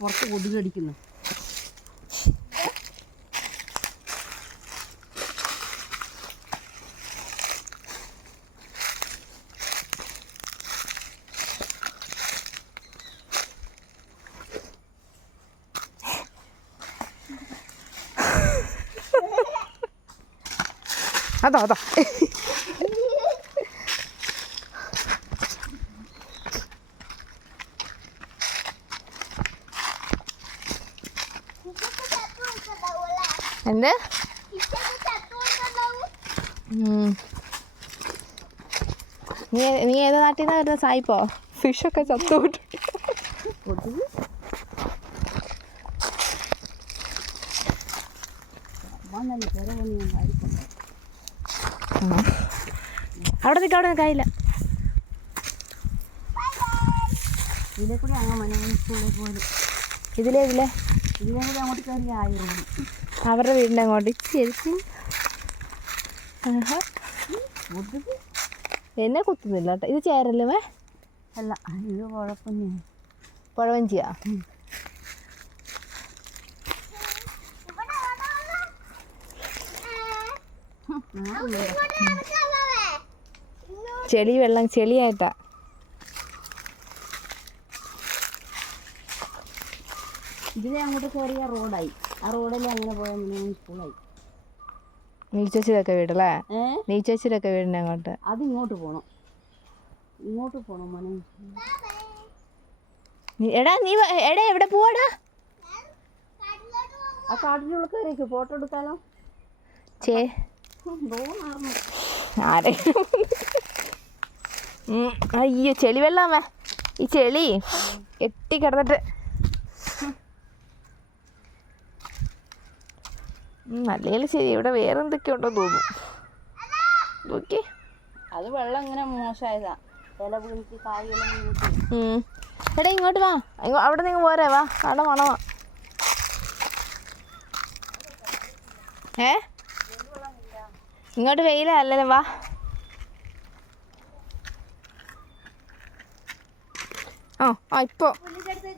പുറത്ത് കൊതുകടിക്കുന്നു. അതാ അതാ. എന്ത്. നീ നീ ഏത് നാട്ടിൽ നിന്നാ വരുന്ന? സായിപ്പോ? ഫിഷൊക്കെ വാരിക്കൊണ്ട് അവിടെ നിൽക്കാം അവിടെ നിൽക്കായില്ല ഇതിലെ കൂടി അങ്ങ് മനെ സ്കൂളിൽ പോലും ഇതിലേ ഇതിലേ. ഇതിലെ കൂടി അങ്ങോട്ട് കയറി ആയിരം അവരുടെ വീടിന്റെ അങ്ങോട്ട്. കൊതുക് എന്നെ കുത്തുന്നില്ല കേട്ടോ. ഇത് ചേരല്ലേ അല്ല ഇത് കുഴപ്പം പുഴവഞ്ചിയാ? ചെളി വെള്ളം ചെളിയായിട്ടാ. ഇതിലെ അങ്ങോട്ട് കയറിയ റോഡായി. ആ റോഡിൽ അങ്ങനെ പോയാൽ മിനിമം സ്കൂളായി. നീച്ചച്ചിലൊക്കെ വീടല്ലേ? ഏ? നീച്ചച്ചിലൊക്കെ വീടിന്റെ അങ്ങോട്ട്. അത് ഇങ്ങോട്ട് പോണം. ഇങ്ങോട്ട് പോണം മോനെ. എടാ നീ എടാ എവിടെ പോവാടാ? ആ കാട്ടിനുള്ളിൽ കയറിക്ക് ഫോട്ടോ എടുക്കാലോ ചേ. ഉം, അയ്യോ ചെളി വെള്ളാമേ ഈ ചെളി കെട്ടി കിടന്നിട്ട് അല്ലെങ്കിൽ ശരി ഇവിടെ വേറെ എന്തൊക്കെയുണ്ടോ തോന്നുന്നു. നോക്കി അത് വെള്ളം ഇങ്ങനെ മോശമായതാ. ഇല വീണിട്ട് കായെല്ലാം വീണിട്ട് ഉം. എടാ ഇങ്ങോട്ട് വാ. അവിടെ നിങ്ങൾ പോരെ വാ. അവിടെ മണവാ ഏ? ഇങ്ങോട്ട് വെയിലല്ലേ വാ. ഓ ആ ഇപ്പോൾ